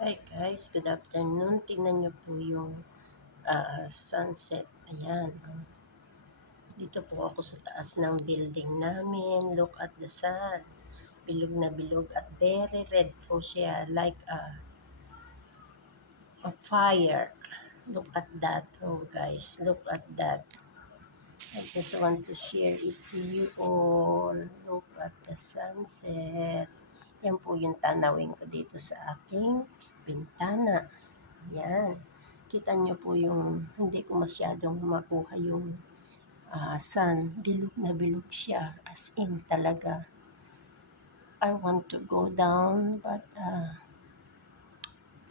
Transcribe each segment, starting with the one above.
Hi guys, good afternoon. Tingnan niyo po yung sunset. Ayan. Dito po ako sa taas ng building namin. Look at the sun. Bilog na bilog at very red po siya like a fire. Look at that. Oh guys, look at that. I just want to share it to you all. Look at the sunset. Yan po yung tanawin ko dito sa aking bintana. Yan. Kita nyo po yung hindi ko masyadong makuha yung sun. Bilog na bilog siya. As in talaga. I want to go down but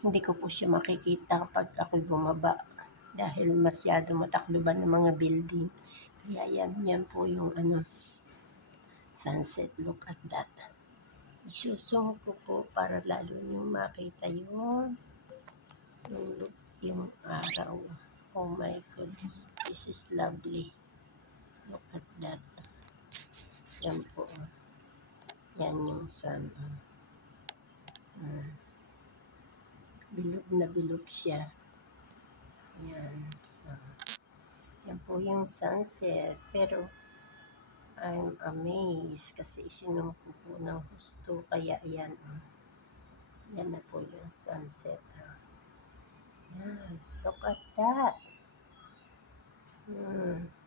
hindi ko po siya makikita kapag ako'y bumaba. Dahil masyado matakluban ng mga building. Kaya yan po yung sunset. Look at that. Isusong ko po para lalo nyo makita yung araw. Oh my God, this is lovely. Look at that. Yan po. Yan yung sun. Bilog na bilog siya. Yan. Yan po yung sunset. Pero I'm amazed kasi isinom ko po ng husto. Kaya yan. Yan na po yung sunset. Yan. Look at that.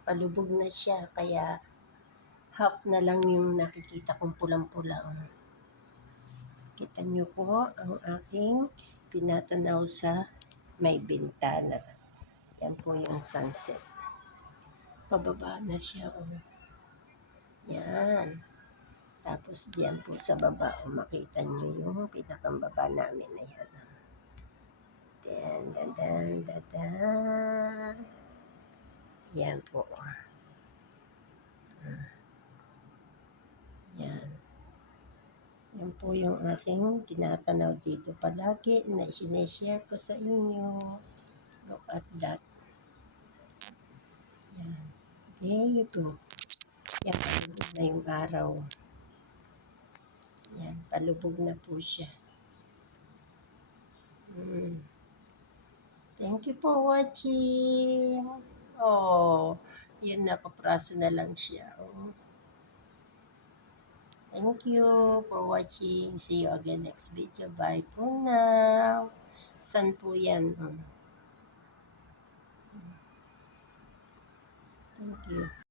Palubog na siya. Kaya half na lang yung nakikita kong pulang-pula. Kita nyo po ang aking pinatanaw sa may bintana. Yan po yung sunset. Pababa na siya. Yan. Tapos diyan po sa baba, makita nyo yung pinakang baba namin. Ayan. Dan. Yan po. Yan. Yan po yung aking tinatanaw dito palagi na isineshare ko sa inyo. Look at that. Yan. There you go. Yan, palubog na yung araw. Yan, palubog na po siya. Thank you for watching. Oh, yun na, papraso na lang siya. Thank you for watching. See you again next video. Bye for now. San po yan? Thank you.